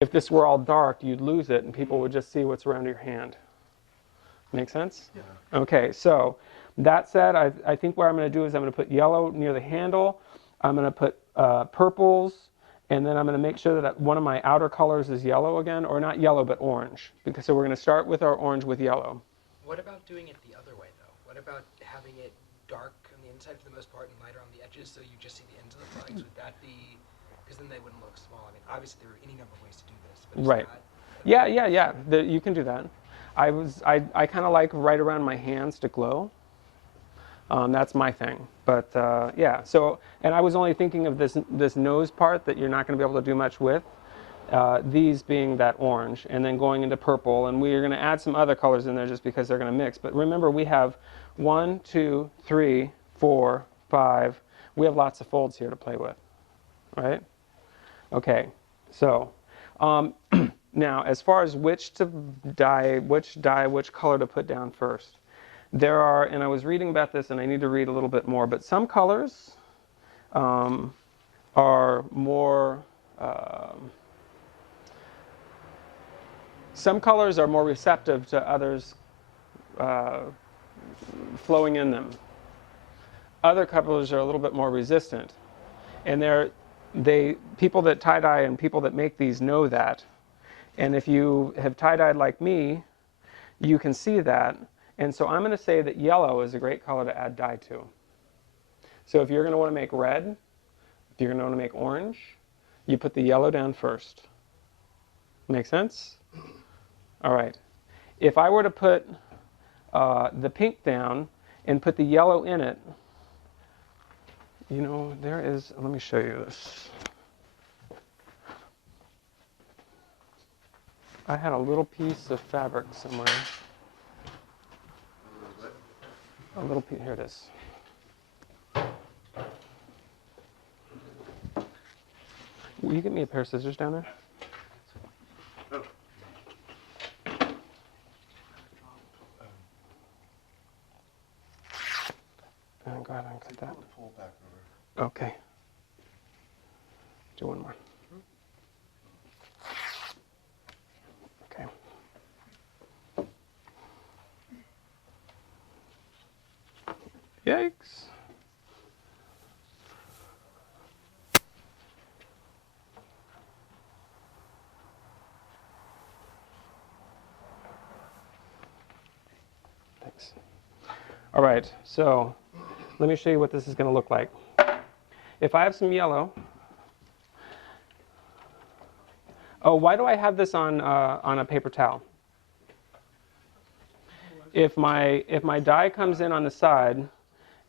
If this were all dark, you'd lose it and people would just see what's around your hand. Make sense? Yeah. Okay, so that said, I think what I'm going to do is I'm going to put yellow near the handle. I'm going to put purples, and then I'm going to make sure that one of my outer colors is yellow again, or not yellow, but orange. So we're going to start with our orange with yellow. What about doing it the other way, though? What about having it dark on the inside for the most part and lighter on the edges, so you just see the ends of the flags? Would that be... Because then they wouldn't look small. I mean, obviously there are any number of ways to do this. But Right. Yeah. You can do that. I kind of like right around my hands to glow. That's my thing. But yeah. So, and I was only thinking of this nose part that you're not going to be able to do much with. These being that orange, and then going into purple, and we're going to add some other colors in there just because they're going to mix. But remember, we have 1, 2, 3, 4, 5. We have lots of folds here to play with, right? Okay. So. Now, as far as which color to put down first, there are, and I was reading about this, and I need to read a little bit more, but some colors are more, some colors are more receptive to others flowing in them. Other colors are a little bit more resistant, and people that tie-dye and people that make these know that. And if you have tie-dyed like me, you can see that. And so I'm going to say that yellow is a great color to add dye to. So if you're going to want to make red, if you're going to want to make orange, you put the yellow down first. Make sense? All right. If I were to put the pink down and put the yellow in it, you know, there is, let me show you this. I had a little piece of fabric somewhere. A little piece, here it is. Will you get me a pair of scissors down there? Go ahead and cut that. Okay. Do one more. Okay. Yikes. Thanks. All right, so let me show you what this is going to look like. If I have some yellow, oh, why do I have this on a paper towel? If my dye comes in on the side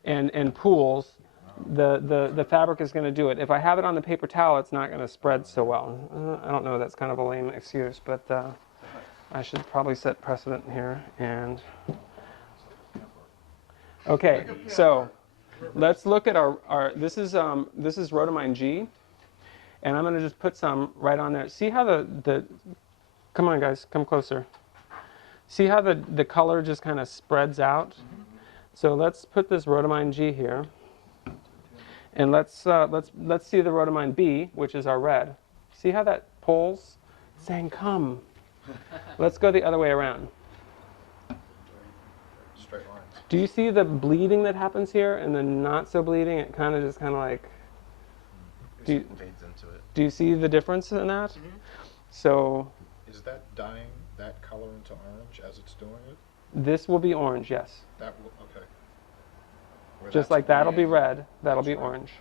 and pools, the fabric is going to do it. If I have it on the paper towel, it's not going to spread so well. I don't know, that's kind of a lame excuse, but I should probably set precedent here. And okay, so let's look at our this is rhodamine G, and I'm going to just put some right on there. See how the come on guys, come closer. See how the color just kind of spreads out? So let's put this rhodamine G here, and let's see the rhodamine B, which is our red. See how that pulls, saying come. Let's go the other way around. Straight lines. Do you see the bleeding that happens here, and the not so bleeding? It kind of just like. Fades into it. Do you see the difference in that? Mm-hmm. So. Is that dyeing that color into orange as it's doing it? This will be orange, yes. That will, okay. Where Just that's like that'll be green, red, that'll be that's red. orange.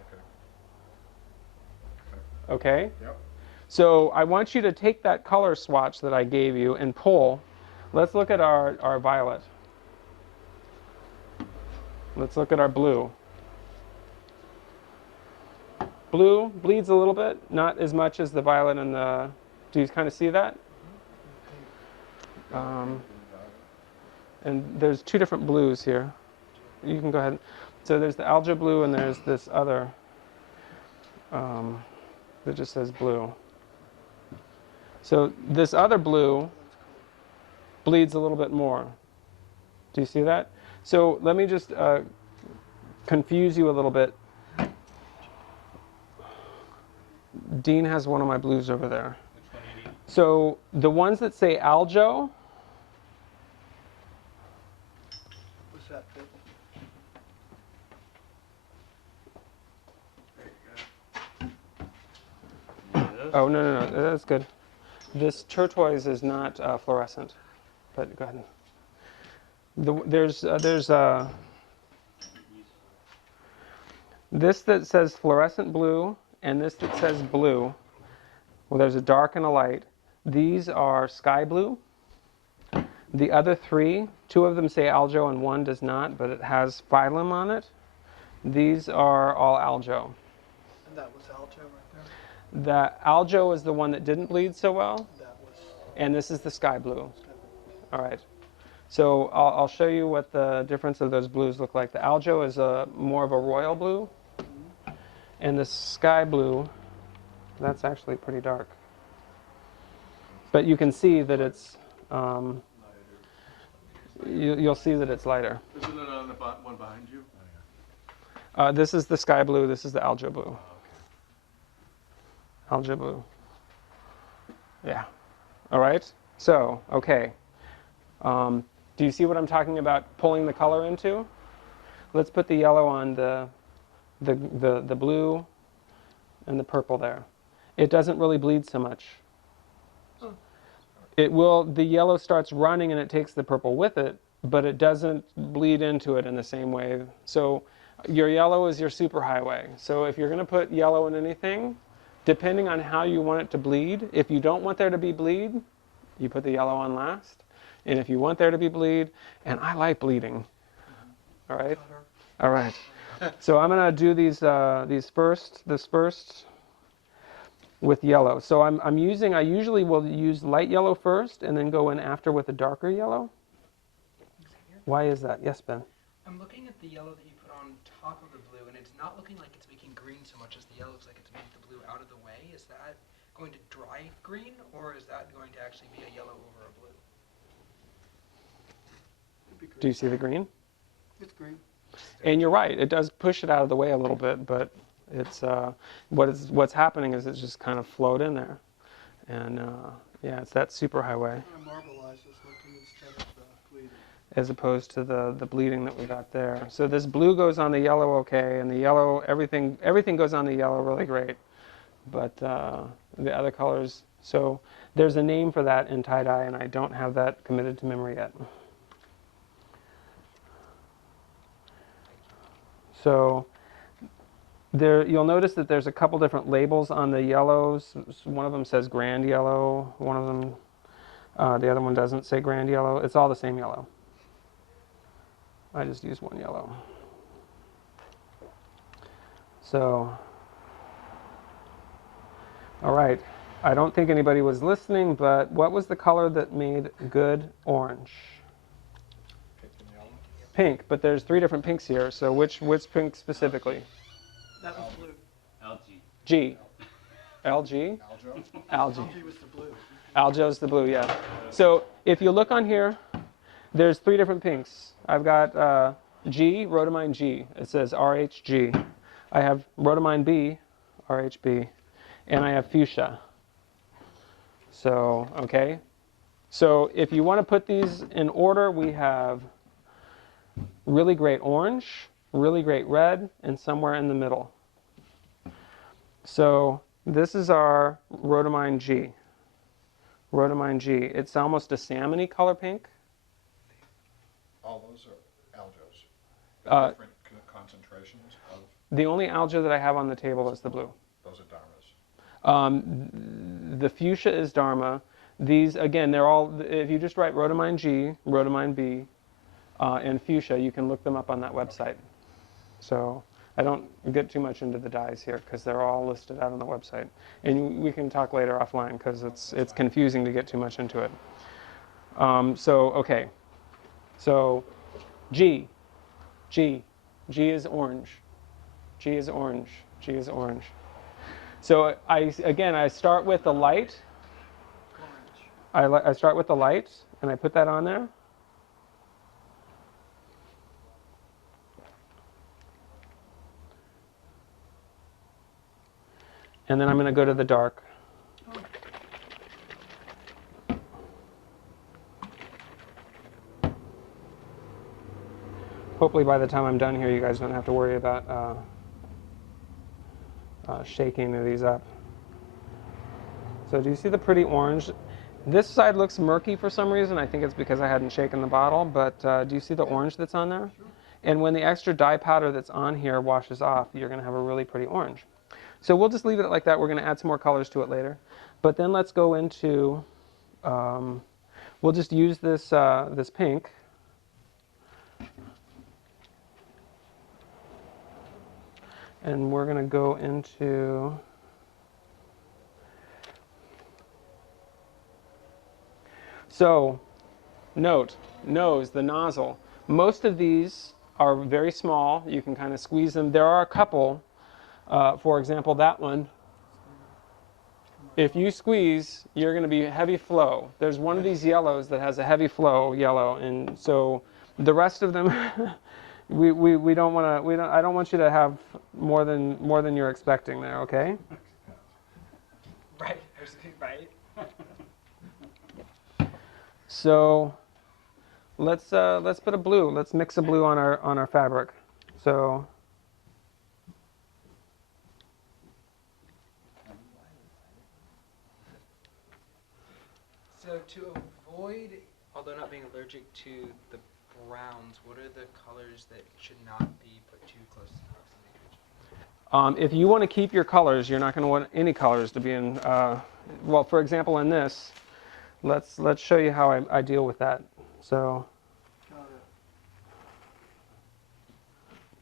Okay. Okay? Yep. So I want you to take that color swatch that I gave you and pull. Let's look at our violet. Let's look at our blue. Blue bleeds a little bit, not as much as the violet and the... Do you kind of see that? And there's two different blues here. You can go ahead. So there's the algae blue and there's this other that just says blue. So this other blue bleeds a little bit more. Do you see that? So let me just confuse you a little bit. Dean has one of my blues over there. So the ones that say aljo, What's that, Phil? oh, no, that's good. This turquoise is not fluorescent, but go ahead. There's this that says fluorescent blue and this that says blue. Well, there's a dark and a light. These are sky blue. The other three, two of them say aljo and one does not, but it has phylum on it. These are all aljo. And that was alto right The aljo is the one that didn't bleed so well, there? That was and this is the sky blue. kind All right. So I'll show you what the difference of those blues look like. The aljo is more of a royal blue, and the sky blue, that's actually pretty dark. But you can see that it's, you'll see that it's lighter. Isn't it on the one behind you? This is the sky blue, this is the aljo blue. Aljo blue. Yeah. All right. So, okay. Do you see what I'm talking about pulling the color into? Let's put the yellow on the blue and the purple there. It doesn't really bleed so much. It will, the yellow starts running and it takes the purple with it, but it doesn't bleed into it in the same way. So your yellow is your superhighway. So if you're going to put yellow in anything, depending on how you want it to bleed, if you don't want there to be bleed, you put the yellow on last. And if you want there to be bleed, and I like bleeding, all right? All right. So I'm going to do this first with yellow. So I usually will use light yellow first and then go in after with a darker yellow. Why is that? Yes, Ben? I'm looking at the yellow that you put on top of the blue, and it's not looking like it's making green so much as the yellow looks like it's making the blue out of the way. Is that going to dry green, or is that going to actually be a yellow over a blue? It'd be green. Do you see the green? It's green. And you're right, it does push it out of the way a little bit, but it's what's happening is it's just kind of flowed in there. And yeah, it's that superhighway Kind of marbleizes looking instead of bleeding. as opposed to the bleeding that we got there. So this blue goes on the yellow okay, and the yellow, everything goes on the yellow really great. But the other colors, so there's a name for that in tie-dye, and I don't have that committed to memory yet. So there, you'll notice that there's a couple different labels on the yellows. One of them says grand yellow. One of them, the other one doesn't say grand yellow. It's all the same yellow. I just use one yellow. So, all right. I don't think anybody was listening, but what was the color that made good orange? Pink and yellow. Pink, but there's three different pinks here. So which pink specifically? That was blue. Algae. G. LG? Aljo? Algae. Algae was the blue. Aljo's the blue, yeah. So if you look on here, there's three different pinks. I've got G, rhodamine G. It says RHG. I have rhodamine B, RHB, and I have fuchsia. So, okay. So if you want to put these in order, we have really great orange, really great red, and somewhere in the middle. So this is our rhodamine G. Rhodamine G. It's almost a salmony color pink. All those are algos. Uh, Different concentrations of The only algae that I have on the table is the blue. those are dharmas. The fuchsia is Dharma. These, again, they're all, if you just write rhodamine G, rhodamine B, and fuchsia, you can look them up on that website. So I don't get too much into the dyes here because they're all listed out on the website. And we can talk later offline because it's confusing to get too much into it. So, okay. So G is orange. G is orange. G is orange. So I start with the light. Orange. I start with the light and I put that on there. And then I'm going to go to the dark. hopefully by the time I'm done here, you guys don't have to worry about shaking these up. So do you see the pretty orange? This side looks murky for some reason. I think it's because I hadn't shaken the bottle, but do you see the orange that's on there? Sure. And when the extra dye powder that's on here washes off, you're going to have a really pretty orange. So we'll just leave it like that. We're going to add some more colors to it later. But then let's go into, we'll just use this, this pink. And we're going to go into, so note, nose, the nozzle. Most of these are very small. You can kind of squeeze them. There are a couple, for example, that one. If you squeeze, you're going to be heavy flow. There's one of these yellows that has a heavy flow yellow, and so the rest of them, we don't want to. I don't want you to have more than you're expecting there. Okay. Right. Right. So let's put a blue. Let's mix a blue on our fabric. So. So to avoid, although not being allergic to the browns, what are the colors that should not be put too close to the oxidation? If you want to keep your colors, you're not going to want any colors to be in. Well, for example, in this, let's show you how I deal with that. So, Got it.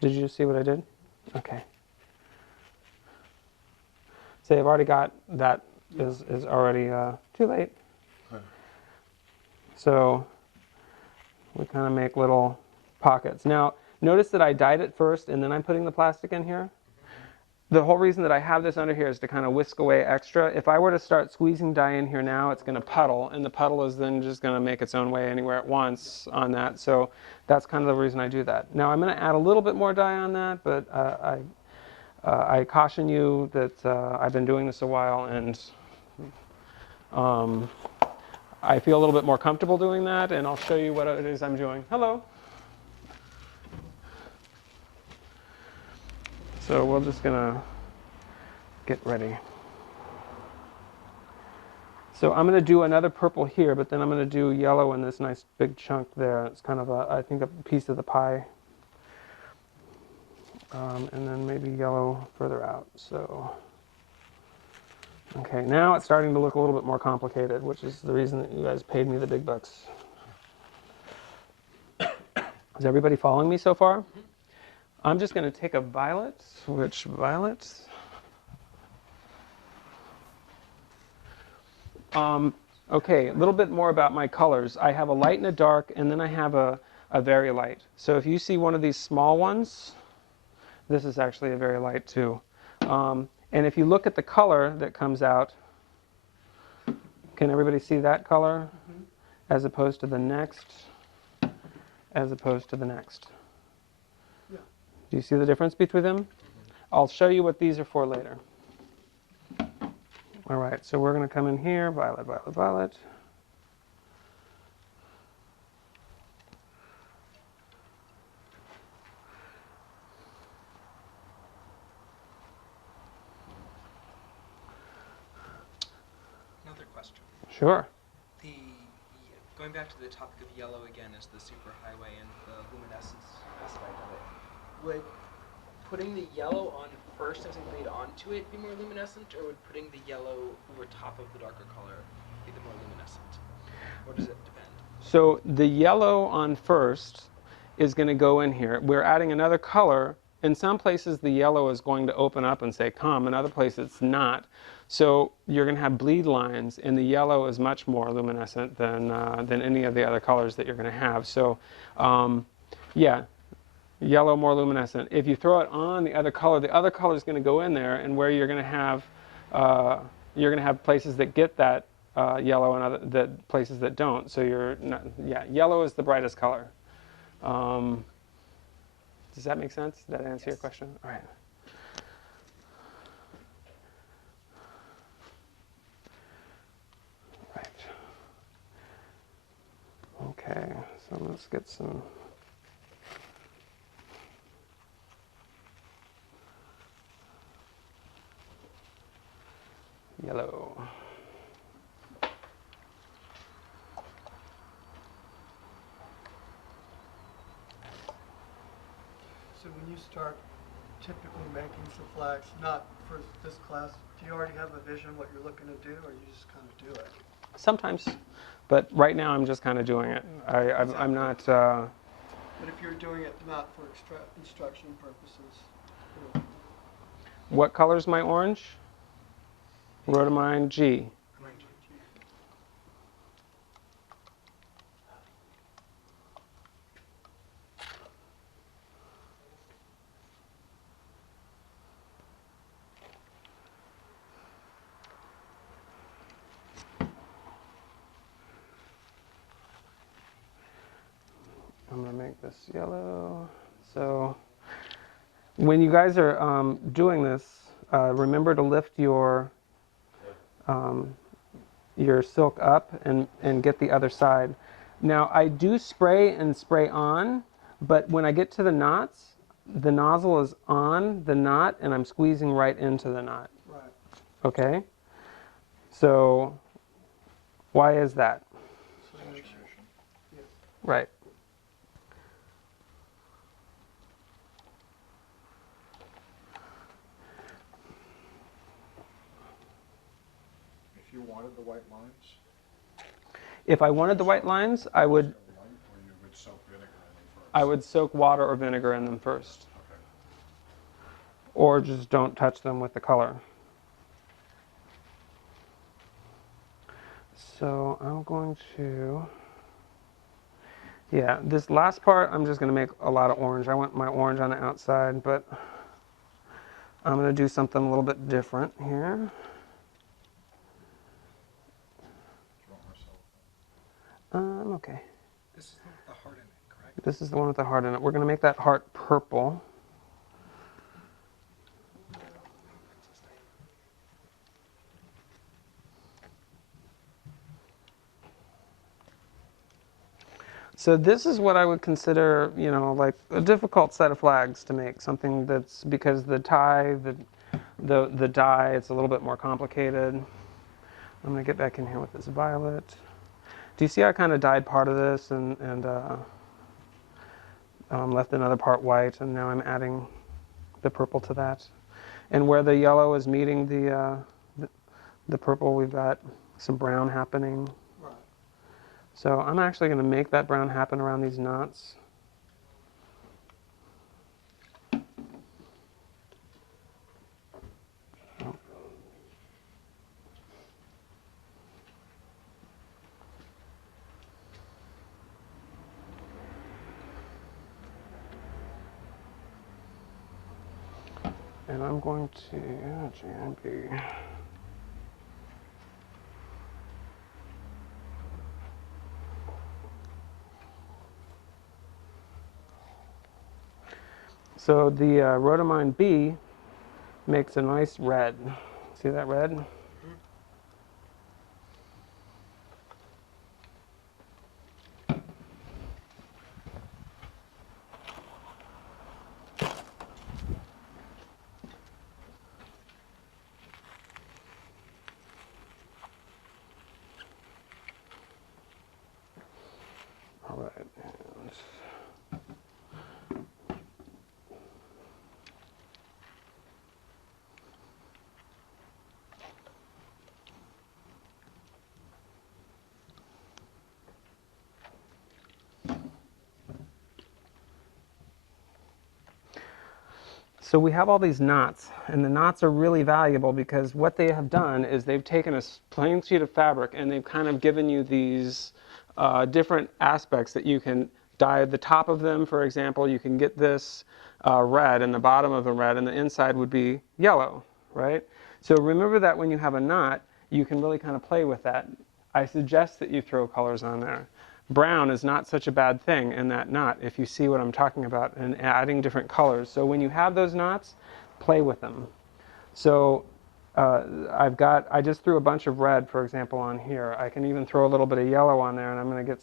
did you see what I did? Okay. See, I've already got that is already too late. So we kind of make little pockets. Now, notice that I dyed it first and then I'm putting the plastic in here. The whole reason that I have this under here is to kind of whisk away extra. If I were to start squeezing dye in here now, it's going to puddle, and the puddle is then just going to make its own way anywhere at once on that. So that's kind of the reason I do that. Now I'm going to add a little bit more dye on that, but I caution you that I've been doing this a while, and I feel a little bit more comfortable doing that, and I'll show you what it is I'm doing. Hello. So we're just gonna get ready. So I'm gonna do another purple here, but then I'm gonna do yellow in this nice big chunk there. It's kind of I think a piece of the pie. And then maybe yellow further out. So, okay, now it's starting to look a little bit more complicated, which is the reason that you guys paid me the big bucks. Is everybody following me so far? I'm just going to take a violet, switch violet. Okay, a little bit more about my colors. I have a light and a dark, and then I have a very light. So if you see one of these small ones, this is actually a very light too. And if you look at the color that comes out, can everybody see that color? Mm-hmm. As opposed to the next, as opposed to the next. Yeah. Do you see the difference between them? Mm-hmm. I'll show you what these are for later. All right, so we're going to come in here, violet, violet, violet. Another question. Sure. Going back to the topic of yellow again as the superhighway and the luminescence aspect of it, would putting the yellow on first as a bleed onto it be more luminescent, or would putting the yellow over top of the darker color be the more luminescent? Or does it depend? So the yellow on first is going to go in here. We're adding another color. In some places, the yellow is going to open up and say come. In other places, it's not. So you're going to have bleed lines, and the yellow is much more luminescent than any of the other colors that you're going to have. So, yeah, yellow more luminescent. If you throw it on the other color is going to go in there, and where you're going to have places that get that yellow and other places that don't. So yellow is the brightest color. Does that make sense? Did that answer your question? All right. Right. Okay, so let's get some Yellow. So when you start typically making some flags, not for this class, do you already have a vision what you're looking to do, or you just kind of do it? Sometimes, but right now I'm just kind of doing it. I'm not. But if you're doing it not for instruction purposes, you know, What color's my orange? Rhodamine G. I'm going to make this yellow. So when you guys are doing this, remember to lift your silk up and get the other side. Now I do spray and spray on, but when I get to the knots, the nozzle is on the knot and I'm squeezing right into the knot. right. Okay? So why is that? So you make sure. Yeah. Right. If you wanted the white lines, If I wanted the white lines, I would or you would soak vinegar in them first. I would soak water or vinegar in them first. Okay. Or just don't touch them with the color. So I'm going to, yeah, this last part I'm just going to make a lot of orange. I want my orange on the outside, but I'm going to do something a little bit different here. Do you want Marcel? Okay. This is the heart in it, correct? This is the one with the heart in it. We're going to make that heart purple. So this is what I would consider, you know, like a difficult set of flags to make. Something that's, because the tie, the dye, it's a little bit more complicated. I'm going to get back in here with this violet. Do you see I kind of dyed part of this and left another part white, and now I'm adding the purple to that. And where the yellow is meeting the purple, we've got some brown happening. Right. So I'm actually going to make that brown happen around these knots. And I'm going to JNB. So the rhodamine B makes a nice red. See that red? All right. So we have all these knots, and the knots are really valuable because what they have done is they've taken a plain sheet of fabric and they've kind of given you these different aspects that you can dye the top of them. For example, you can get this red and the bottom of them red, and the inside would be yellow, right? So remember that when you have a knot, you can really kind of play with that. I suggest that you throw colors on there. Brown is not such a bad thing in that knot, if you see what I'm talking about, and adding different colors. So when you have those knots, play with them. So I just threw a bunch of red, for example, on here. I can even throw a little bit of yellow on there, and I'm going to get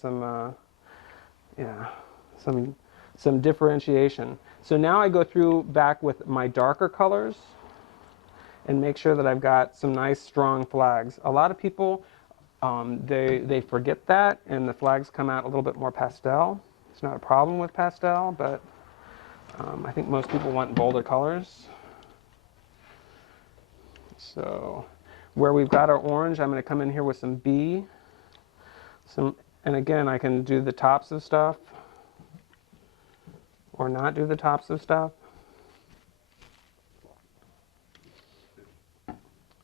some differentiation. So now I go through back with my darker colors, and make sure that I've got some nice strong flags. A lot of people, they forget that, and the flags come out a little bit more pastel. It's not a problem with pastel, but I think most people want bolder colors. So where we've got our orange, I'm going to come in here with some B. And again, I can do the tops of stuff or not do the tops of stuff.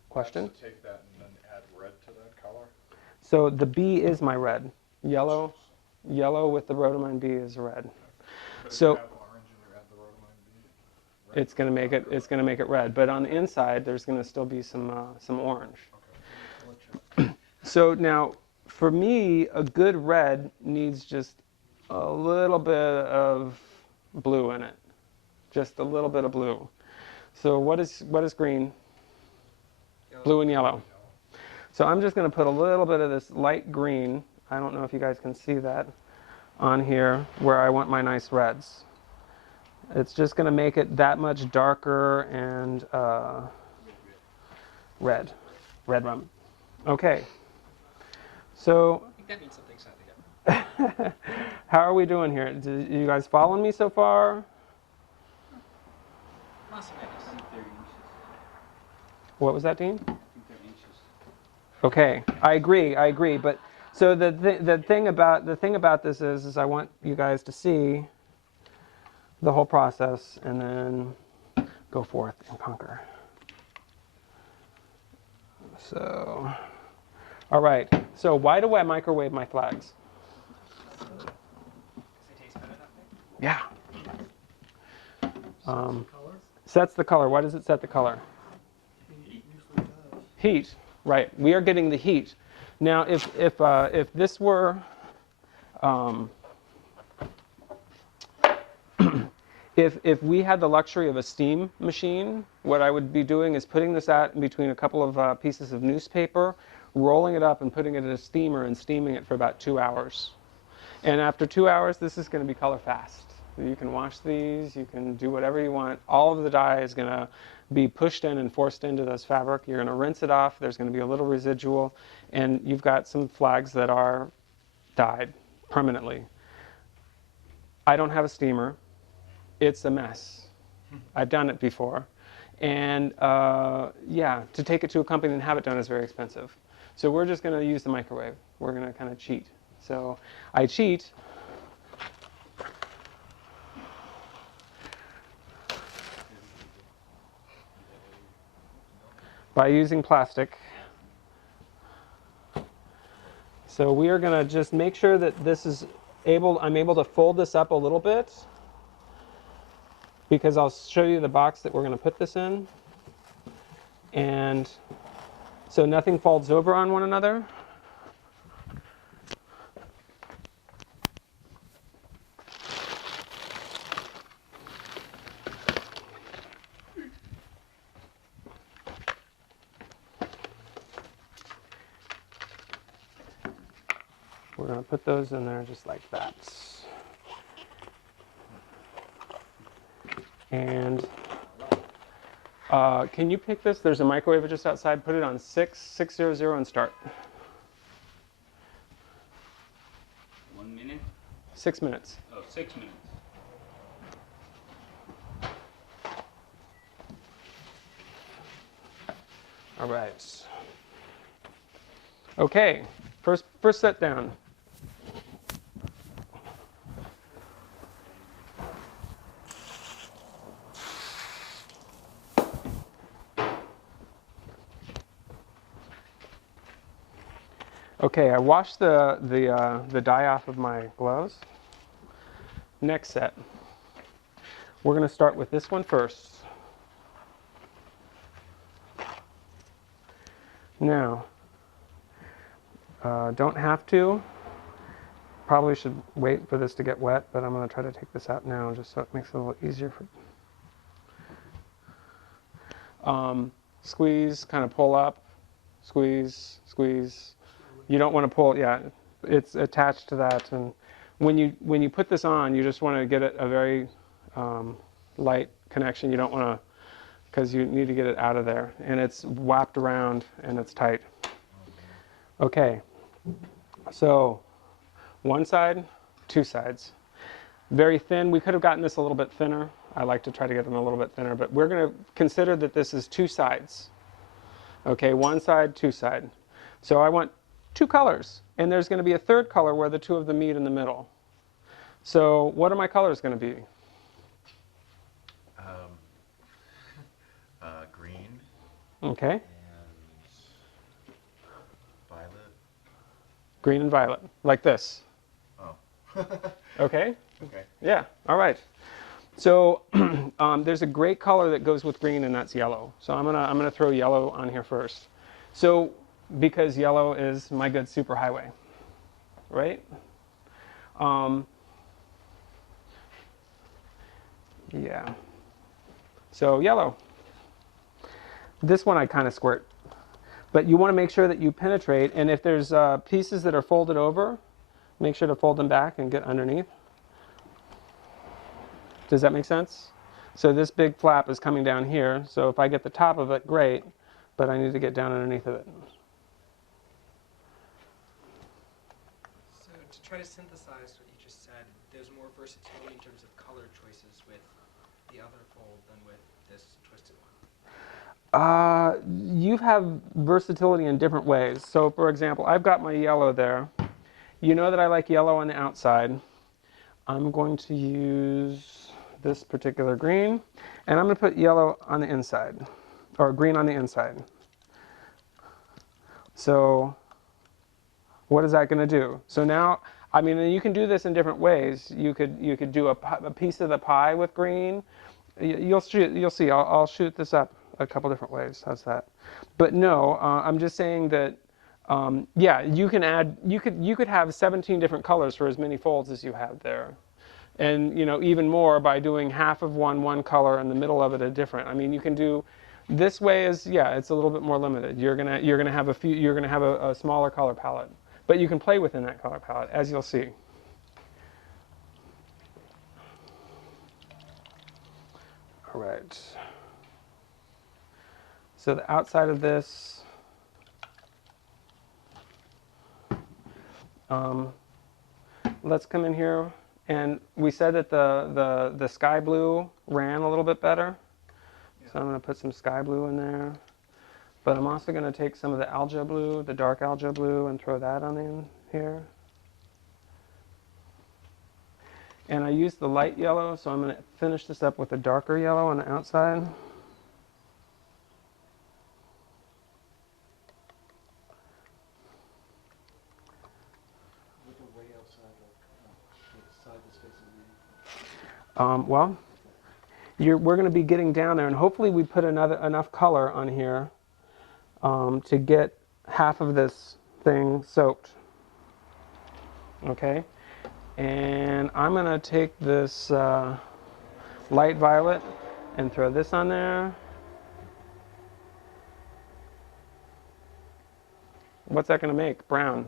Question? To take that and then add red to that color? So the B is my red. Yellow with the rhodamine B is red. But So- if you have orange and you add the rhodamine B, red It's going to make it red. But on the inside, there's going to still be some orange. Okay. So now, for me, a good red needs just a little bit of blue in it. Just a little bit of blue. So what is green? Blue and yellow. So I'm just going to put a little bit of this light green. I don't know if you guys can see that on here where I want my nice reds. It's just going to make it that much darker and red rum. Okay. So I think that means something slightly different. how are we doing here? Do you guys following me so far? Plus or minus. What was that, Dean? I think they're inches. Okay, I agree. But so the thing about this is I want you guys to see the whole process and then go forth and conquer. So, all right. So why do I microwave my flags? Does it taste better that way? Yeah. Color? Sets the color. Why does it set the color? Usually does. Heat, right? We are getting the heat. Now, if this were, if we had the luxury of a steam machine, what I would be doing is putting this out in between a couple of pieces of newspaper, rolling it up and putting it in a steamer and steaming it for about 2 hours. And after 2 hours, this is going to be color fast. You can wash these, you can do whatever you want. All of the dye is going to be pushed in and forced into this fabric. You're going to rinse it off. There's going to be a little residual. And you've got some flags that are dyed permanently. I don't have a steamer. It's a mess. I've done it before. And yeah, to take it to a company and have it done is very expensive. So we're just going to use the microwave. We're going to kind of cheat. So I cheat. By using plastic. So we are going to just make sure that this is I'm able to fold this up a little bit because I'll show you the box that we're going to put this in. And so nothing folds over on one another. We're going to put those in there just like that. And can you pick this? There's a microwave just outside. Put it on 600 and start. 1 minute? 6 minutes. Oh, 6 minutes. All right. Okay, first set down. Okay, I washed the dye off of my gloves. Next set. We're going to start with this one first. Now, don't have to. Probably should wait for this to get wet, but I'm going to try to take this out now just so it makes it a little easier. Squeeze, kind of pull up, squeeze, squeeze. You don't want to pull, yeah, it's attached to that. And when you put this on, you just want to get it a very light connection. You don't want to because you need to get it out of there. And it's wrapped around and it's tight. Okay, so one side, two sides. Very thin. We could have gotten this a little bit thinner. I like to try to get them a little bit thinner, but we're going to consider that this is two sides. Okay, one side, two side. So I want two colors, and there's going to be a third color where the two of them meet in the middle. So what are my colors going to be? Green Okay, and violet. green and violet, like this. Oh. Okay, Okay. yeah, all right. So there's a great color that goes with green, and that's yellow. So I'm gonna throw yellow on here first. So because yellow is my good superhighway, right? Yeah. So yellow. This one I kind of squirt, but you want to make sure that you penetrate. And if there's pieces that are folded over, make sure to fold them back and get underneath. Does that make sense? So this big flap is coming down here. So if I get the top of it, great, but I need to get down underneath of it. So to try to synthesize what you just said, there's more versatility in terms of color choices with the other fold than with this twisted one. You have versatility in different ways. So for example, I've got my yellow there. You know that I like yellow on the outside. I'm going to use this particular green, and I'm going to put yellow on the inside, or green on the inside. So what is that going to do? So now, I mean, you can do this in different ways. You could do a piece of the pie with green. You'll see. I'll shoot this up a couple different ways. How's that? But no, I'm just saying that. Yeah, you can add. You could have 17 different colors for as many folds as you have there, and even more by doing half of one color and the middle of it a different. I mean, you can do. This way is it's a little bit more limited. You're gonna have a smaller color palette, but you can play within that color palette, as you'll see. All right. So the outside of this, let's come in here, and we said that the sky blue ran a little bit better. So I'm going to put some sky blue in there, but I'm also going to take some of the algae blue, the dark algae blue, and throw that on in here. And I used the light yellow, so I'm going to finish this up with a darker yellow on the outside. Well, we're going to be getting down there, and hopefully we put enough color on here to get half of this thing soaked. Okay, and I'm going to take this light violet and throw this on there. What's that going to make? Brown.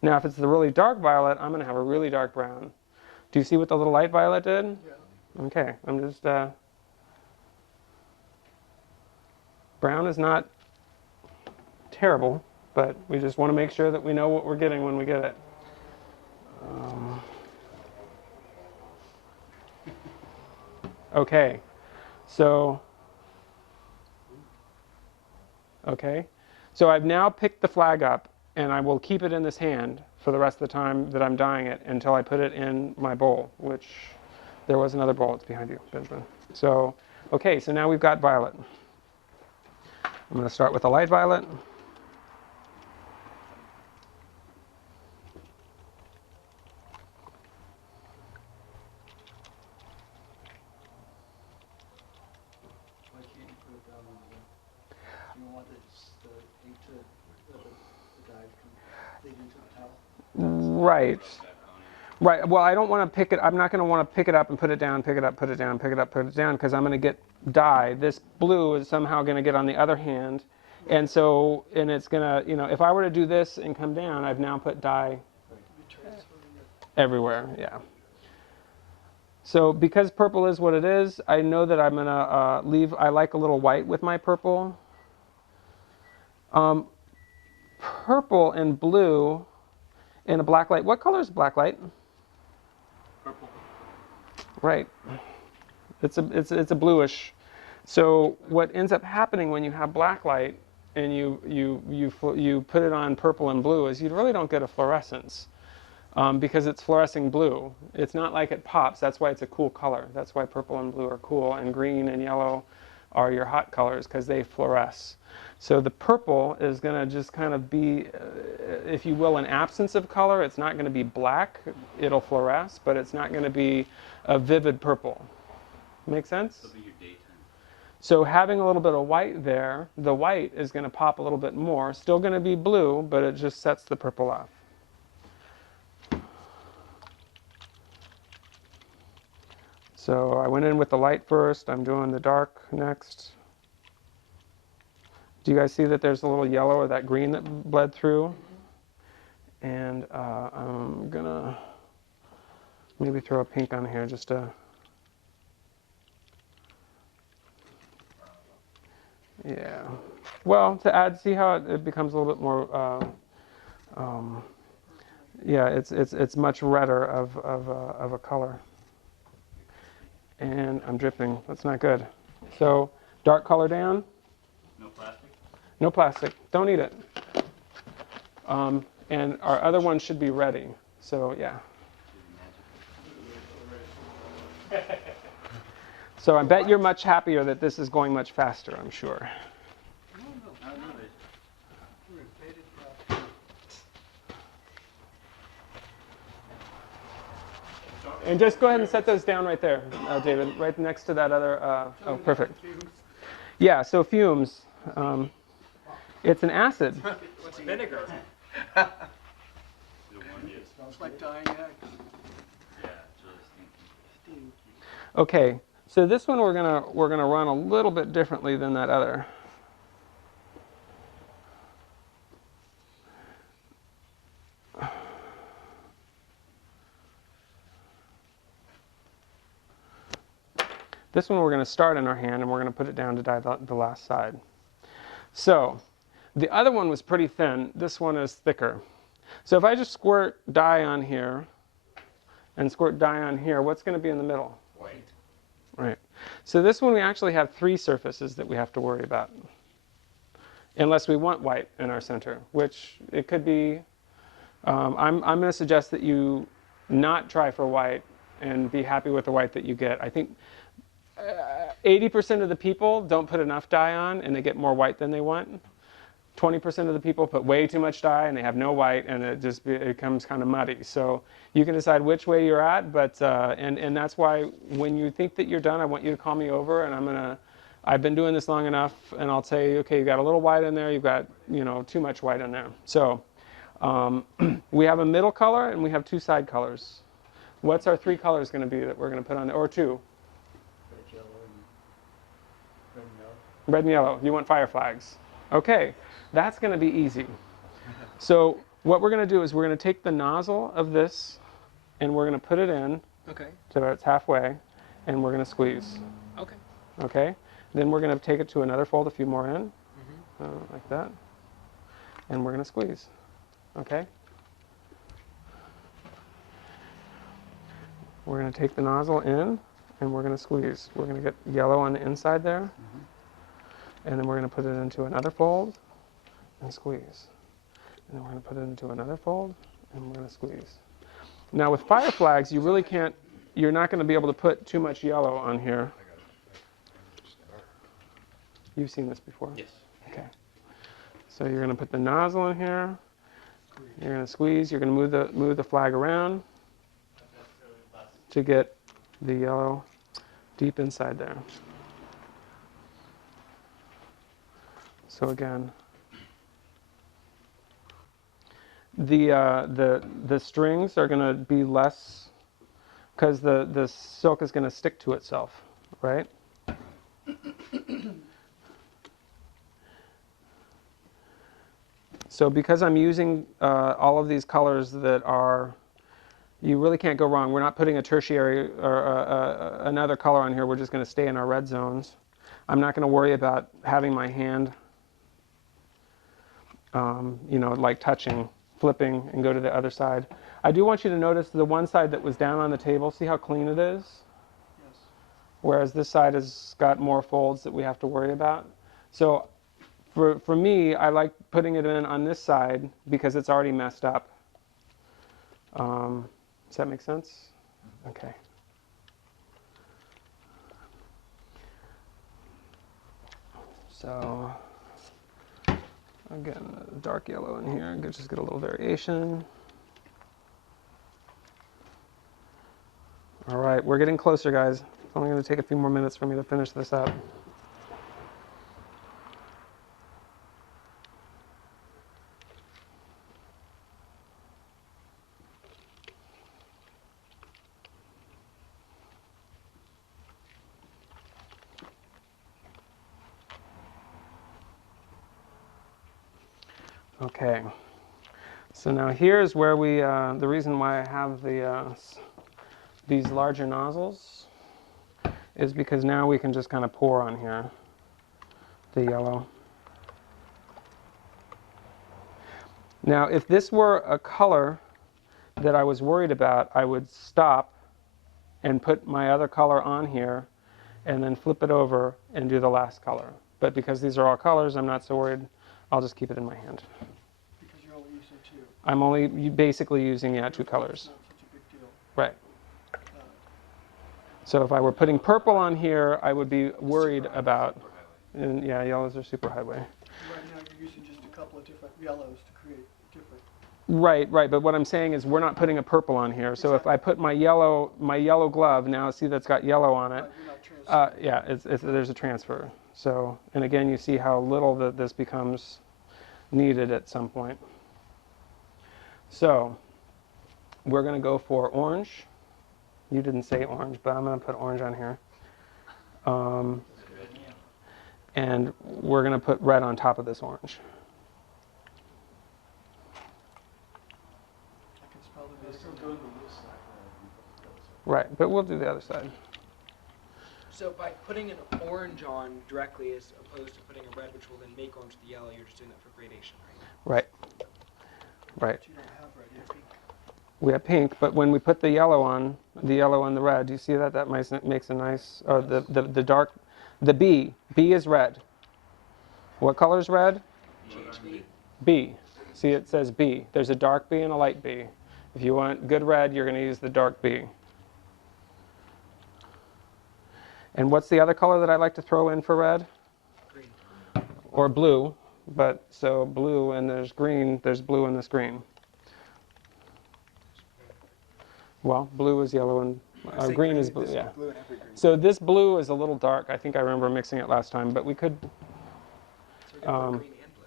Now, if it's the really dark violet, I'm going to have a really dark brown. Do you see what the little light violet did? Yeah. Okay, I'm just... brown is not terrible, but we just want to make sure that we know what we're getting when we get it. Okay, so... Okay, so I've now picked the flag up, and I will keep it in this hand for the rest of the time that I'm dyeing it until I put it in my bowl, which there was another bowl. It's behind you, Benjamin. So, okay, so now we've got violet. I'm going to start with the light violet. Why can't you put it down on the, you want the ink to, the dye to lead into the towel? Right. Right. Well, I don't want to pick it. I'm not going to want to pick it up and put it down, pick it up, put it down, pick it up, put it down, because I'm going to get dye. This blue is somehow going to get on the other hand. And so, and it's going to, if I were to do this and come down, I've now put dye everywhere. Yeah. So because purple is what it is, I know that I'm gonna I like a little white with my purple. Purple and blue in a black light. What color is black light? Purple. Right. It's a bluish. So what ends up happening when you have black light and you put it on purple and blue is you really don't get a fluorescence because it's fluorescing blue. It's not like it pops. That's why it's a cool color. That's why purple and blue are cool, and green and yellow are your hot colors because they fluoresce. So the purple is going to just kind of be, if you will, an absence of color. It's not going to be black. It'll fluoresce, but it's not going to be a vivid purple. Make sense? It'll be your daytime. So having a little bit of white there, the white is going to pop a little bit more. Still going to be blue, but it just sets the purple off. So I went in with the light first. I'm doing the dark next. Do you guys see that there's a little yellow or that green that bled through? And I'm going to maybe throw a pink on here just to... Yeah. Well, to add, see how it becomes a little bit more, yeah, it's much redder of a color. And I'm dripping. That's not good. So dark color down. No plastic? No plastic. Don't eat it. And our other one should be ready. So yeah. So I bet you're much happier that this is going much faster, I'm sure. And just go ahead and set those down right there, David, right next to that other, oh, perfect. Yeah, so fumes. It's an acid. What's vinegar? It's like dying eggs. Yeah, it's really stinky. Okay, so this one we're gonna run a little bit differently than that other. This one we're going to start in our hand and we're going to put it down to dye the last side. So the other one was pretty thin. This one is thicker. So if I just squirt dye on here and squirt dye on here, what's going to be in the middle? White. Right. So this one we actually have 3 surfaces that we have to worry about. Unless we want white in our center, which it could be. I'm going to suggest that you not try for white and be happy with the white that you get. I think 80% of the people don't put enough dye on and they get more white than they want. 20% of the people put way too much dye and they have no white and it just becomes kind of muddy. So you can decide which way you're at, but and that's why when you think that you're done, I want you to call me over and I've been doing this long enough and I'll say, okay, you got a little white in there, you've got, too much white in there. So we have a middle color and we have 2 side colors. What's our 3 colors going to be that we're going to put on there, or 2? Red, yellow, and red and yellow. Red and yellow. You want fire flags. Okay, that's going to be easy. So what we're going to do is we're going to take the nozzle of this and we're going to put it in Okay. to where it's halfway and we're going to squeeze. Okay. Okay? Then we're going to take it to another fold, a few more in, like that. And we're going to squeeze. Okay? We're going to take the nozzle in and we're going to squeeze. We're going to get yellow on the inside there. And then we're going to put it into another fold and squeeze. And then we're going to put it into another fold and we're going to squeeze. Now with fire flags, you really can't, you're not going to be able to put too much yellow on here. You've seen this before? Yes. Okay. So you're going to put the nozzle in here. You're going to squeeze. You're going to move the flag around to get the yellow deep inside there. So again, the strings are going to be less because the silk is going to stick to itself, right? So because I'm using all of these colors that are, You really can't go wrong. We're not putting a tertiary or another color on here. We're just going to stay in our red zones. I'm not going to worry about having my hand, like touching, flipping, and go to the other side. I do want you to notice the one side that was down on the table. See how clean it is? Yes. Whereas this side has got more folds that we have to worry about. So for me, I like putting it in on this side because it's already messed up. Does that make sense? Okay. So again, dark yellow in here. Just get a little variation. All right, we're getting closer, guys. It's only going to take a few more minutes for me to finish this up. Okay, so now here's where we, the reason why I have these larger nozzles is because now we can just kind of pour on here the yellow. Now, if this were a color that I was worried about, I would stop and put my other color on here and then flip it over and do the last color. But because these are all colors, I'm not so worried. I'll just keep it in my hand. Because you're only using two. I'm only basically using, two colors. It's not such a big deal. Right. Uh, So if I were putting purple on here, I would be worried about, and yeah, yellows are super highway. Right now you're using just a couple of different yellows to create different. Right, but what I'm saying is we're not putting a purple on here. So if I put my yellow glove, now see that's got yellow on it. Right, you're not transferring. Yeah, there's a transfer. So, and again, you see how little that this becomes needed at some point. So, we're going to go for orange. You didn't say orange, but I'm going to put orange on here. And we're going to put red on top of this orange. I can spell the Let's vinegar. go to this side. Right, but we'll do the other side. So by putting an orange on directly as opposed to putting a red, which will then make orange the yellow, you're just doing that for gradation, right? Right. But you don't have red, you have pink. We have pink, but when we put the yellow on, the yellow and the red, do you see that? That makes a nice, or the dark, the B is red. What color is red? GHB? B. See, it says B. There's a dark B and a light B. If you want good red, you're going to use the dark B. And what's the other color that I like to throw in for red? Green. Or blue, but so blue and there's green, there's blue in this green. Well, blue is yellow and green is blue, yeah. Blue and every green. So this blue is a little dark. I think I remember mixing it last time, but we could, So we're going to put green and blue.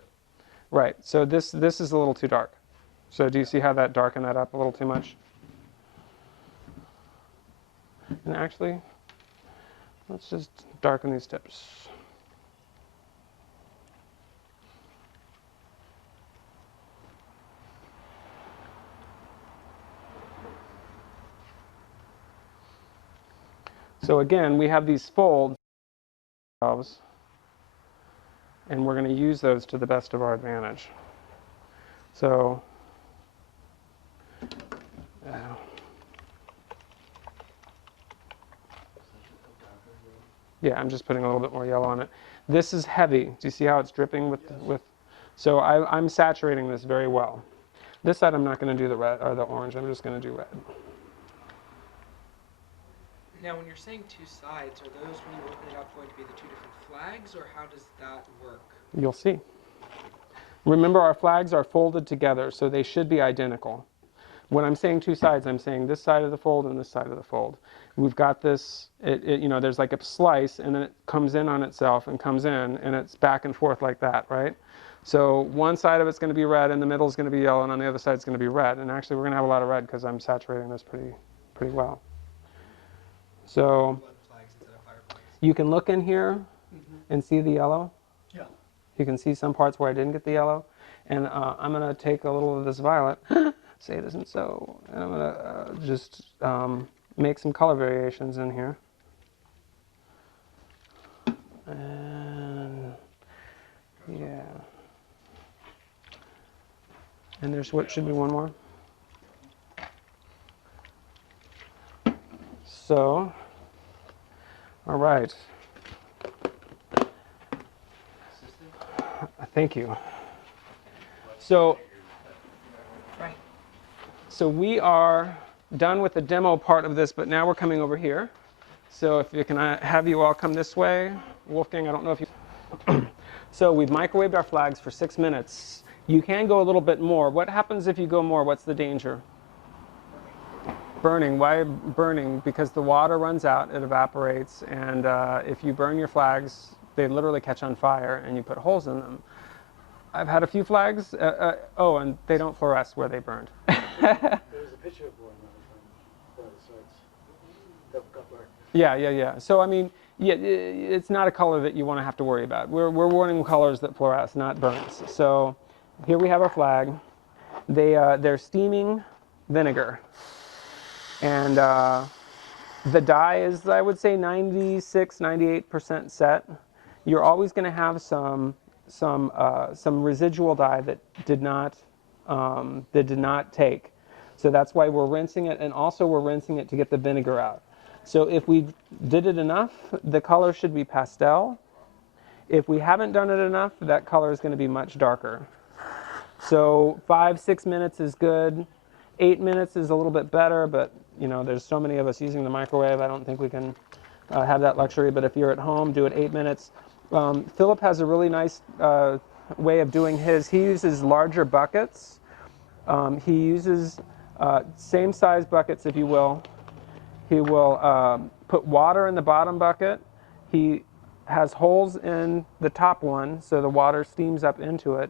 right. So this is a little too dark. So do you see how that darkened that up a little too much? And actually, let's just darken these tips. So again, we have these folds, and we're going to use those to the best of our advantage. So, yeah, I'm just putting a little bit more yellow on it. This is heavy. Do you see how it's dripping with? So I'm saturating this very well. This side I'm not going to do the red or the orange. I'm just going to do red. Now, when you're saying two sides, are those, when you open it up, going to be the two different flags, or how does that work? You'll see. Remember, our flags are folded together, so they should be identical. When I'm saying two sides, I'm saying this side of the fold and this side of the fold. We've got this, there's like a slice, and then it comes in on itself and comes in, and it's back and forth like that, right? So one side of it's going to be red, and the middle is going to be yellow, and on the other side it's going to be red. And actually, we're going to have a lot of red because I'm saturating this pretty well. So Blood flags instead of fire flags. you can look in here and see the yellow. Yeah. You can see some parts where I didn't get the yellow. And I'm going to take a little of this violet say it isn't so. And I'm going to just make some color variations in here. And yeah. And there's what should be one more. So, all right. Thank you. So we are done with the demo part of this, but now we're coming over here. So if you can have you all come this way. Wolfgang, I don't know if you... So we've microwaved our flags for 6 minutes. You can go a little bit more. What happens if you go more? What's the danger? Burning. Why burning? Because the water runs out, it evaporates, and if you burn your flags, they literally catch on fire and you put holes in them. I've had a few flags. Oh, and they don't fluoresce where they burned. There was a picture of one on the sides that got dark. Yeah. So, I mean, yeah, it's not a color that you want to have to worry about. We're warning colors that fluoresce, not burns. So here we have our flag. They're steaming vinegar. And the dye is, I would say, 96, 98% set. You're always going to have some residual dye that did not take. So that's why we're rinsing it, and also we're rinsing it to get the vinegar out. So if we did it enough, the color should be pastel. If we haven't done it enough, that color is going to be much darker. So 5-6 minutes is good. 8 minutes is a little bit better, but you know, there's so many of us using the microwave, I don't think we can have that luxury. But if you're at home, do it 8 minutes. Philip has a really nice way of doing his. He uses larger buckets. He uses same size buckets, if you will. He will put water in the bottom bucket. He has holes in the top one, so the water steams up into it.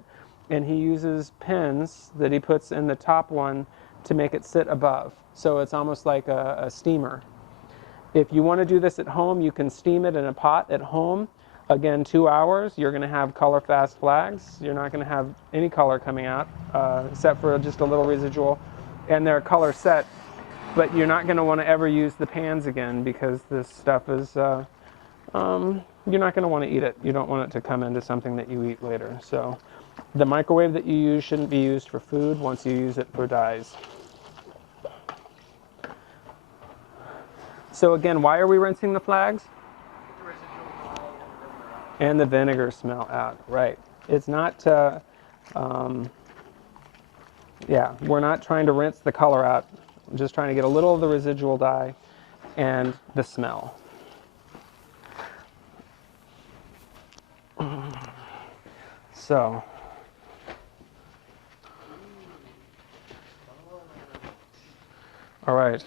And he uses pins that he puts in the top one to make it sit above. So it's almost like a steamer. If you want to do this at home, you can steam it in a pot at home. Again, 2 hours. You're going to have color fast flags. You're not going to have any color coming out except for just a little residual. And they're color set. But you're not going to want to ever use the pans again because this stuff is, you're not going to want to eat it. You don't want it to come into something that you eat later. So the microwave that you use shouldn't be used for food once you use it for dyes. So again, why are we rinsing the flags? And the vinegar smell out, right. It's not, yeah, we're not trying to rinse the color out. I'm just trying to get a little of the residual dye and the smell. So, all right.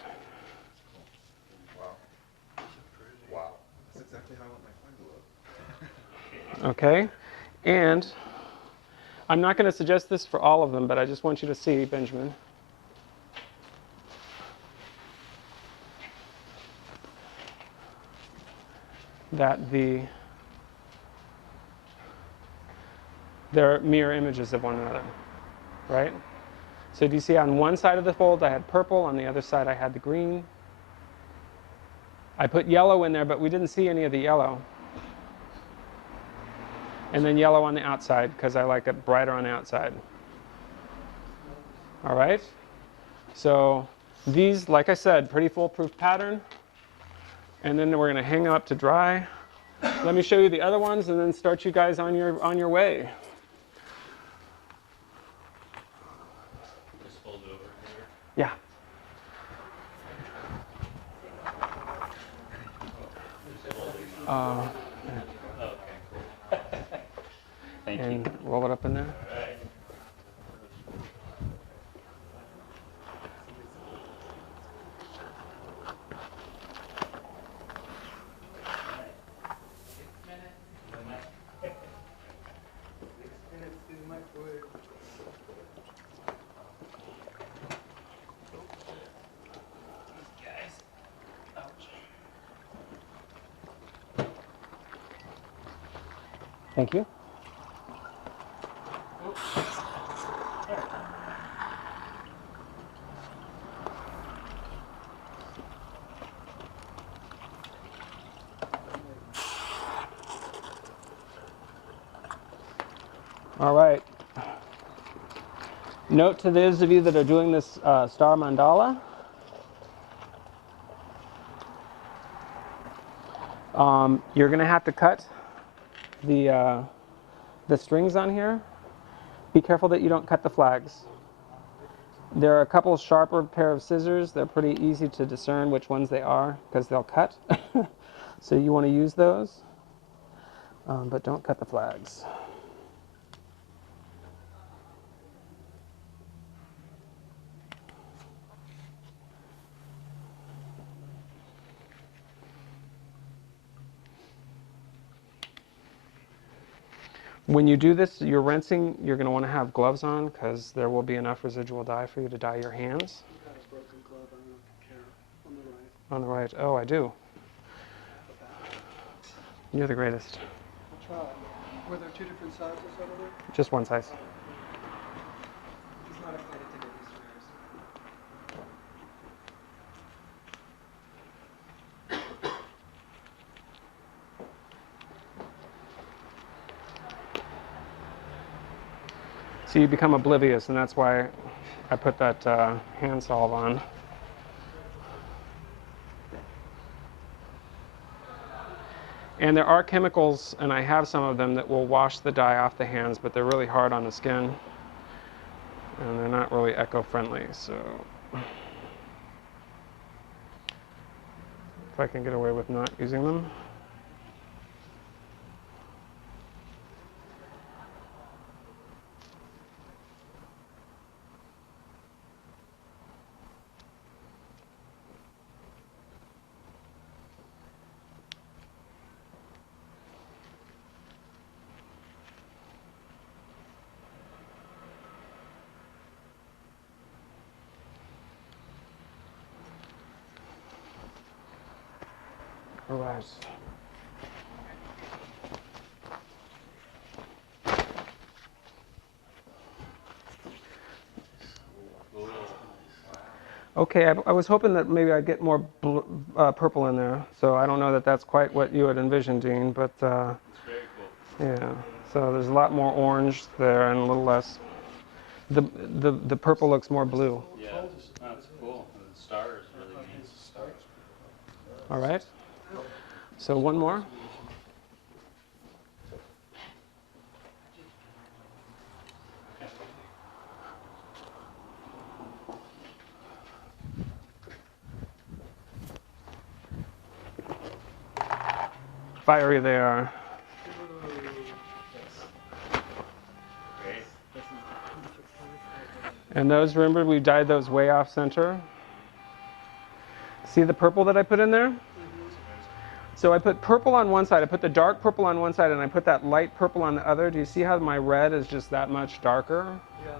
Wow. That's exactly how I want my flag to look. Okay, and I'm not going to suggest this for all of them, but I just want you to see, Benjamin. That they're mirror images of one another, right? So do you see on one side of the fold I had purple, on the other side I had the green. I put yellow in there, but we didn't see any of the yellow. And then yellow on the outside, because I like it brighter on the outside. All right? So these, like I said, pretty foolproof pattern. And then we're going to hang up to dry. Let me show you the other ones and then start you guys on your way. Just fold it over here. Yeah. Okay, cool. Thank And you. roll it up in there. All right. Thank you. All right. Note to those of you that are doing this star mandala. You're going to have to cut the strings on here. Be careful that you don't cut the flags. There are a couple sharper pair of scissors. They're pretty easy to discern which ones they are because they'll cut. So you want to use those, but don't cut the flags. When you do this, you're rinsing, you're going to want to have gloves on because there will be enough residual dye for you to dye your hands. You've got a broken glove on the right. On the right. Oh, I do. You're the greatest. I'll try. Were there two different sizes over there? Just one size. He's not excited to get these fingers. So you become oblivious, and that's why I put that hand solve on. And there are chemicals, and I have some of them, that will wash the dye off the hands, but they're really hard on the skin. And they're not really eco-friendly, so if I can get away with not using them. All right. Okay, I was hoping that maybe I'd get more purple in there, so I don't know that that's quite what you had envisioned, Dean, but It's very cool. yeah. So there's a lot more orange there and a little less. The purple looks more blue. Yeah, that's cool. And the star is really neat. All right. So one more. Fiery they are. Great. And those, remember, we dyed those way off center. See the purple that I put in there? So I put purple on one side, I put the dark purple on one side, and I put that light purple on the other. Do you see how my red is just that much darker? Yeah.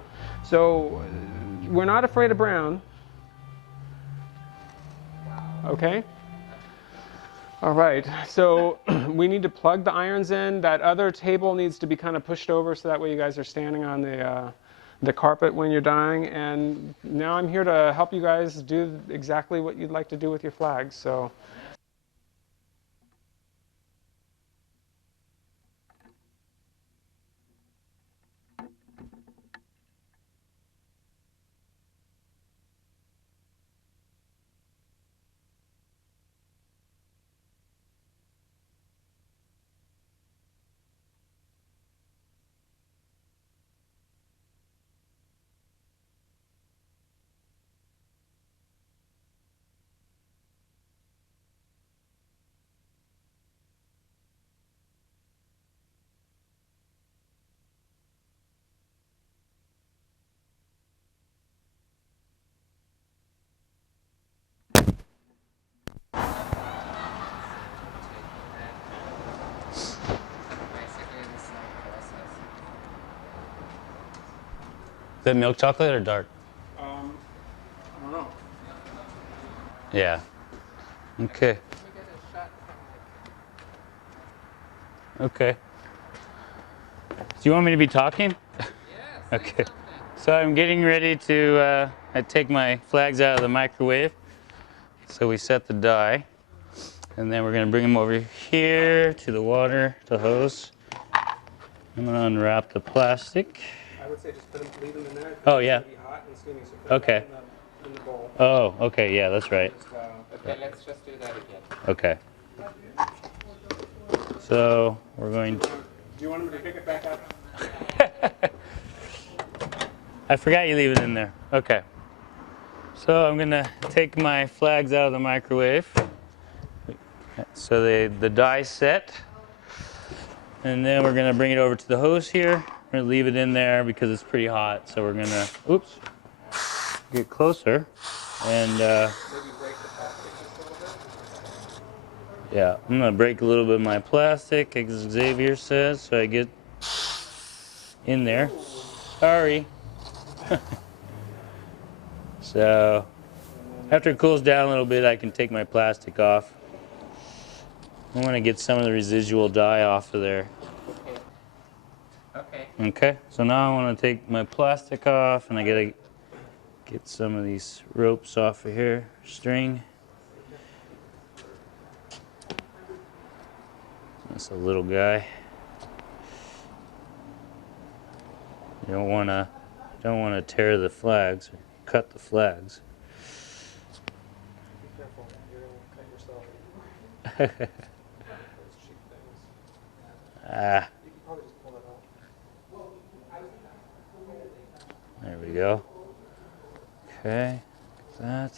So we're not afraid of brown. Okay? All right, so we need to plug the irons in. That other table needs to be kind of pushed over so that way you guys are standing on the carpet when you're dyeing. And now I'm here to help you guys do exactly what you'd like to do with your flags. So. Is that milk chocolate or dark? I don't know. Yeah. Okay. Okay. Do you want me to be talking? Yes. Okay. So I'm getting ready to I take my flags out of the microwave. So we set the dye. And then we're going to bring them over here to the water, the hose. I'm going to unwrap the plastic. I would say just leave them in there. Oh, yeah. It's gonna be hot and steamy, so put Okay. them in the bowl. Oh, okay. Yeah, that's right. Just, Okay, let's just do that again. Okay. So we're going to... do you want them to pick it back up? I forgot you leave it in there. Okay. So I'm going to take my flags out of the microwave. So the dye set. And then we're going to bring it over to the hose here. We're going to leave it in there because it's pretty hot. So we're going to, oops, get closer. And Maybe break the plastic just a little bit. yeah, I'm going to break a little bit of my plastic, as Xavier says, so I get in there. Sorry. So after it cools down a little bit, I can take my plastic off. I want to get some of the residual dye off of there. Okay. Okay, so now I want to take my plastic off, and I gotta get some of these ropes off of here, string. That's a little guy. You don't want to tear the flags, cut the flags. Be careful, you're gonna cut yourself. Those cheap things. Ah, You can probably just pull that out. there we go. Okay, that.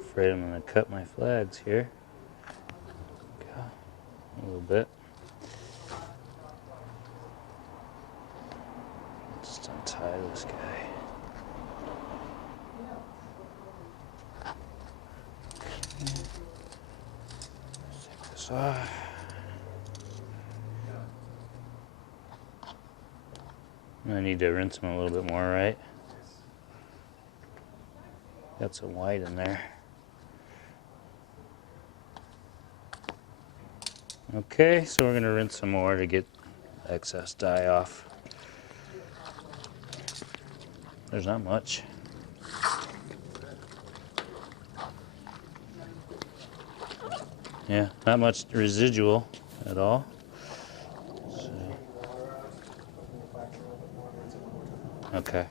Afraid I'm going to cut my flags here. Okay, a little bit. Just untie this guy. Take this off. I need to rinse them a little bit more, right? Got some white in there. Okay, so we're going to rinse some more to get excess dye off. There's not much. Yeah, not much residual at all. So, okay.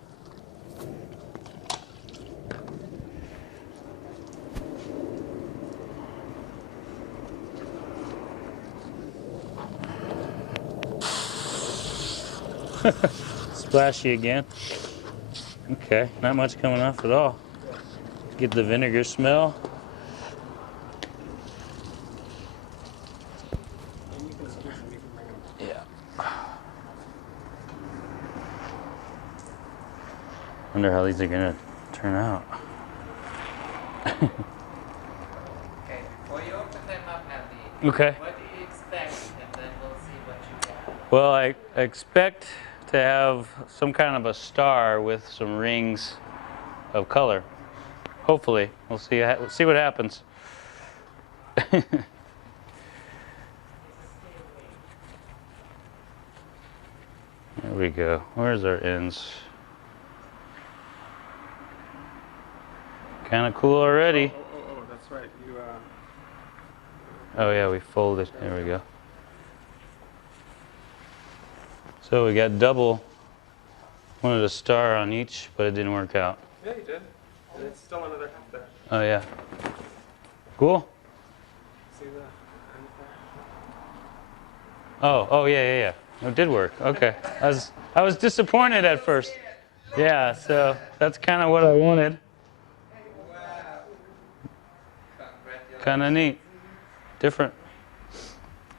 Splashy again. Okay, not much coming off at all. Get the vinegar smell. And you can squeeze them, you can bring them. Yeah. Wonder how these are gonna turn out. Okay, before you open them up, Andy, Okay. what do you expect? And then we'll see what you get. Well, I expect to have some kind of a star with some rings of color. Hopefully, we'll see. We'll see what happens. There we go. Where's our ends? Kind of cool already. Oh, that's right. You, Oh yeah, we fold it. There we go. So we got double. Wanted a star on each, but it didn't work out. yeah, you did. And it's still another half there. Oh yeah. Cool. See the end Oh yeah. It did work. Okay. I was disappointed at first. Yeah, so that's kind of what I wanted. Kind of neat. Different.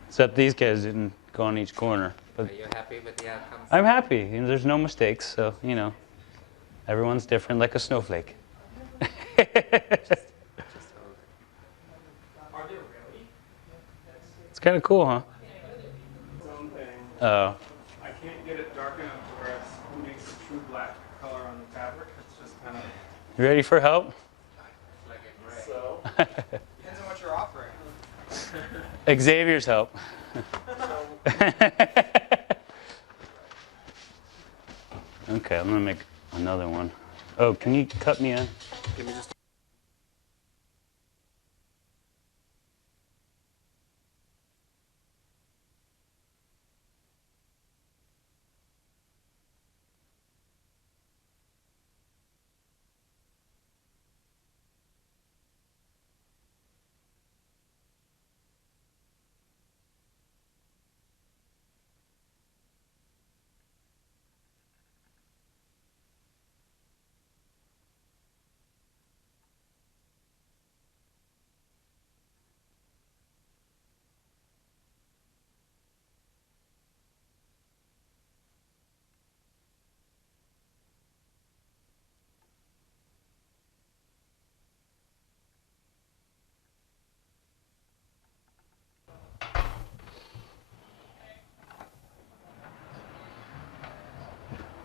Except these guys didn't go on each corner. But Are you happy with the outcome? I'm happy. You know, there's no mistakes, so, you know, everyone's different like a snowflake. Are they really? It's kind of cool, huh? Its own thing. Oh. I can't get it dark enough to where it makes a true black color on the fabric. It's just kind of You ready for help? Like a gray. so. Depends on what you're offering. Xavier's help. Okay, I'm gonna make another one. Oh, can you cut me in? Give me just.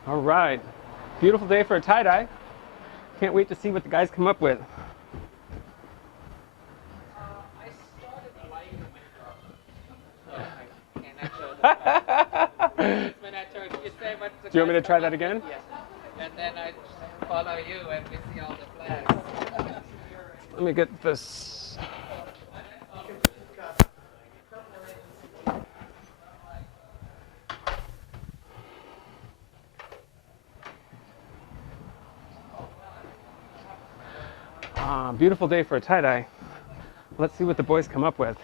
All right. Beautiful day for a tie-dye. Can't wait to see what the guys come up with. I started lighting the winter. And actually, when I told you say what the Do you want me to guys try come that up again? with, yes. And then I follow you and we see all the flags. Let me get this. Beautiful day for a tie-dye. Let's see what the boys come up with.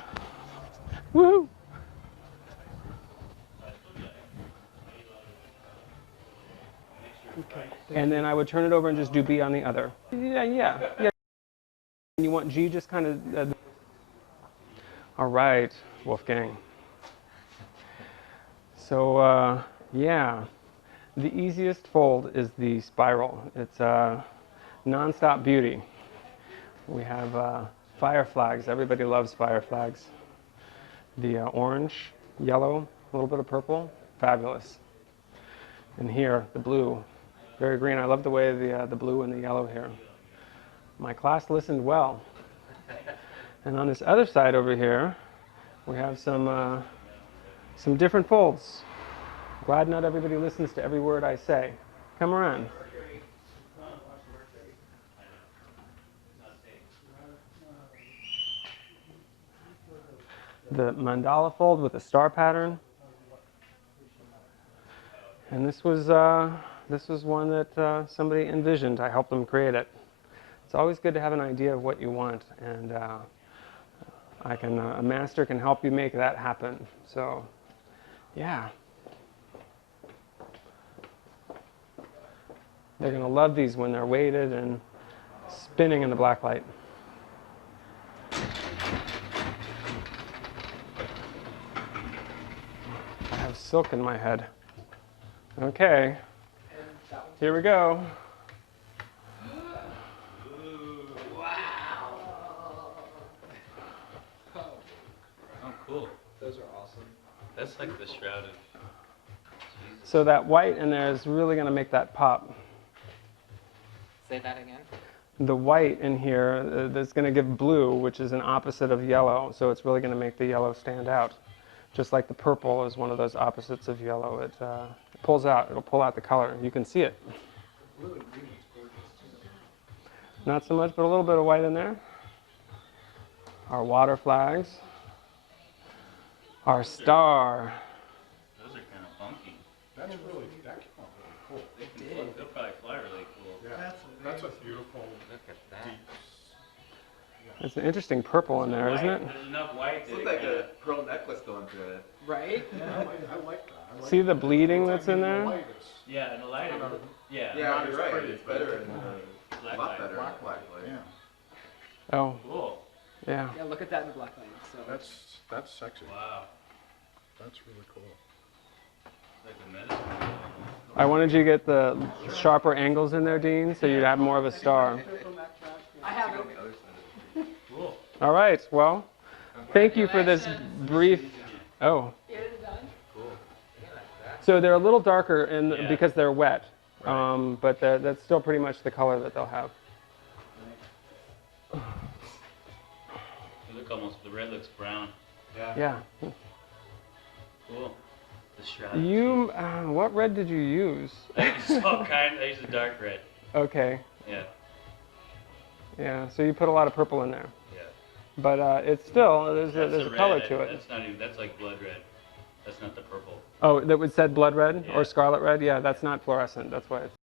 Woohoo! Okay. And then I would turn it over and just do B on the other. Yeah. And you want G just kind of... All right, Wolfgang. So, yeah. The easiest fold is the spiral. It's non-stop beauty. We have fire flags. Everybody loves fire flags. The orange, yellow, a little bit of purple, fabulous. And here, the blue, very green. I love the way the blue and the yellow here. My class listened well. And on this other side over here, we have some different folds. Glad not everybody listens to every word I say. Come around. The mandala fold with a star pattern. And this was one that somebody envisioned. I helped them create it. It's always good to have an idea of what you want, and a master can help you make that happen. So, yeah. They're going to love these when they're weighted and spinning in the black light. I have silk in my head. Okay, here we go. Oh, cool. Those are awesome. That's like the shroud of... So that white in there is really going to make that pop. Say that again. The white in here that's going to give blue, which is an opposite of yellow. So it's really going to make the yellow stand out. Just like the purple is one of those opposites of yellow. It pulls out. It'll pull out the color. You can see it. Blue and green is gorgeous too. Not so much, but a little bit of white in there. Our water flags. Our star. Those are kind of funky. That came out really cool. They'll probably fly really cool. Yeah, that's a beautiful, Look at that. deep. It's an interesting purple in there, isn't it? There's enough white It looks like a pearl necklace going through it. Right? Yeah, I like that. I like See the bleeding that's in the there? light is Yeah, and the light. kind of, Yeah. Yeah, Not you're as right. pretty, It's better in Black a lot light. better. black light. light. Yeah, Oh, Cool. yeah. Yeah, look at that in the black light. So that's sexy. Wow. That's really cool. Like the medicine. I wanted you to get the sharper angles in there, Dean, so you'd have more of a star. I have it. Cool. All right, well, thank you for this brief. Oh. So they're a little darker because they're wet, but that's still pretty much the color that they'll have. They look almost, the red looks brown. Yeah. Cool. The shroud. You, what red did you use? I used all kind. I used a dark red. Okay. Yeah. Yeah. So you put a lot of purple in there, Yeah. but it's still there's That's a red. color to it. That's not even. That's like blood red. That's not the purple. Oh, that would said blood red Yeah. or scarlet red. Yeah, that's not fluorescent. That's why it's.